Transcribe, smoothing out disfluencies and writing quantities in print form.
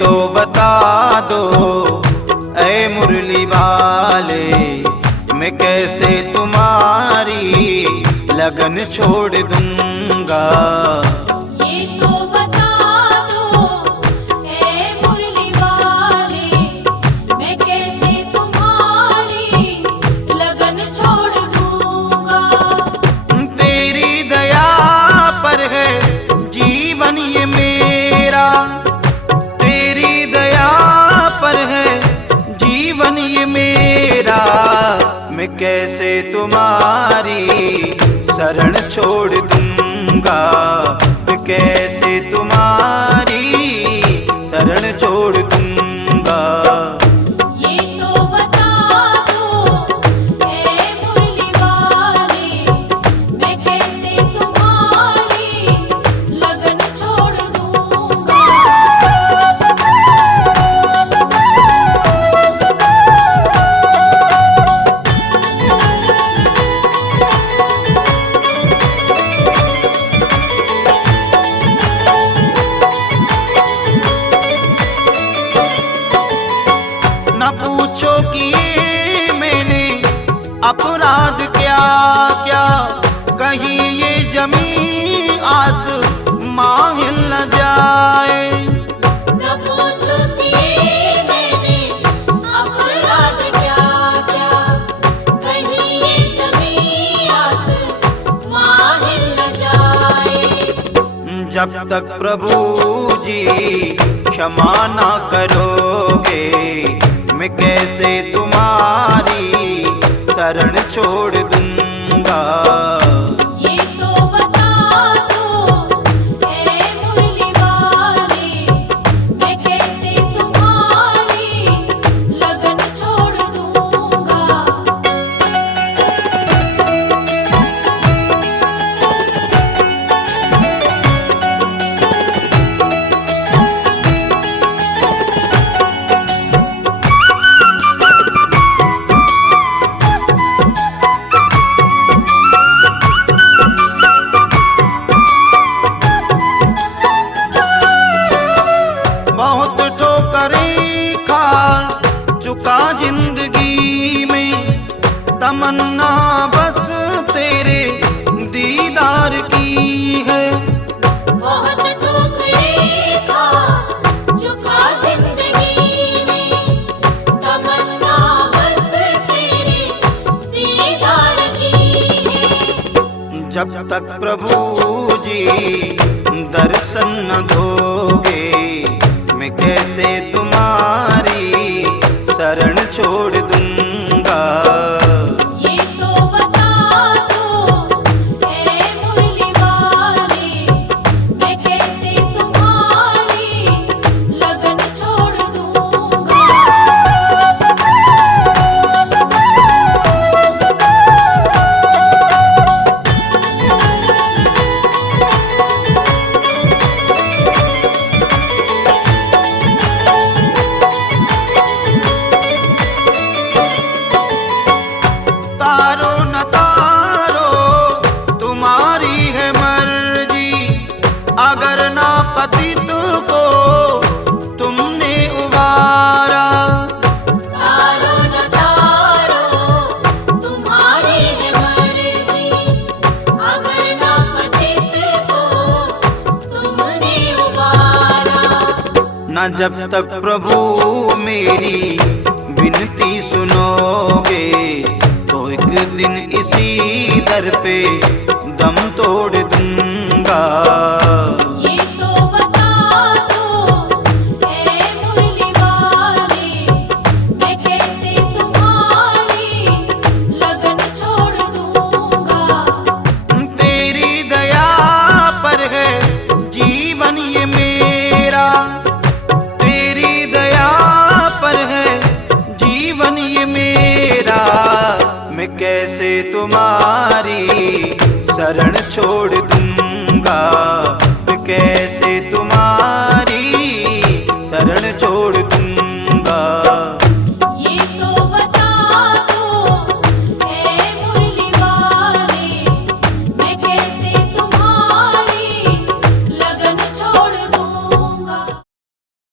तो बता दो ऐ मुरली वाले, मैं कैसे तुम्हारी लगन छोड़ दूंगा। ये तो बता दो ऐ मुरली वाले, मैं कैसे तुम्हारी लगन छोड़ दूंगा। तेरी दया पर है जीवन ये मेरा, तेरी दया पर है जीवन ये मेरा, मैं कैसे तुम्हारी शरण छोड़ दूंगा। मैं कैसे तुम्हारी शरण छोड़ दूंगा। ये तो बता दो ऐ मुरली वाले, मैं कैसे तुम्हारी लगन छोड़ दूंगा। न पूछो कि मैंने अपराध क्या क्या, कहीं ये जमीन आसमां हिल न जाए। न पूछो कि मैंने अपराध क्या क्या, कहीं ये ज़मीं आसमां हिल न जाए। जब तक प्रभु जी क्षमा ना करोगे, मैं कैसे तुम्हारी शरण छोड़ दूंगा। ये तो बता दो ऐ मुरली वाले, मैं कैसे तुम्हारी लगन छोड़ दूंगा। बहुत ठोकरें खा चुका जिंदगी में, तमन्ना बस तेरे दीदार की है। बहुत ठोकरें खा चुका जिंदगी में, तमन्ना बस तेरे दीदार की है। जब तक प्रभु जी दर्शन न दोगे, मैं कैसे तुम्हारी शरण छोड़ दूंगा। ये तो बता दो ऐ मुरली वाले, मैं कैसे तुम्हारी लगन छोड़ दूंगा। तारो न तारो तुम्हारी है मर्जी, अगर ना पतित को तुमने उबारा। तारो न तारो तुम्हारी है मर्जी, अगर ना पतित को तुमने उबारा। न जब तक प्रभु मेरी विनती सुनोगे, तो एक दिन इसी दर पे दम तोड़ दूंगा। ये तो बता दो ऐ मुरली वाले, मैं कैसे तुम्हारी लगन छोड़ दूंगा। तेरी दया पर है जीवन ये मेरा, तेरी दया पर है जीवन ये मेरा, मैं कैसे तुम्हारी शरण छोड़ दूंगा।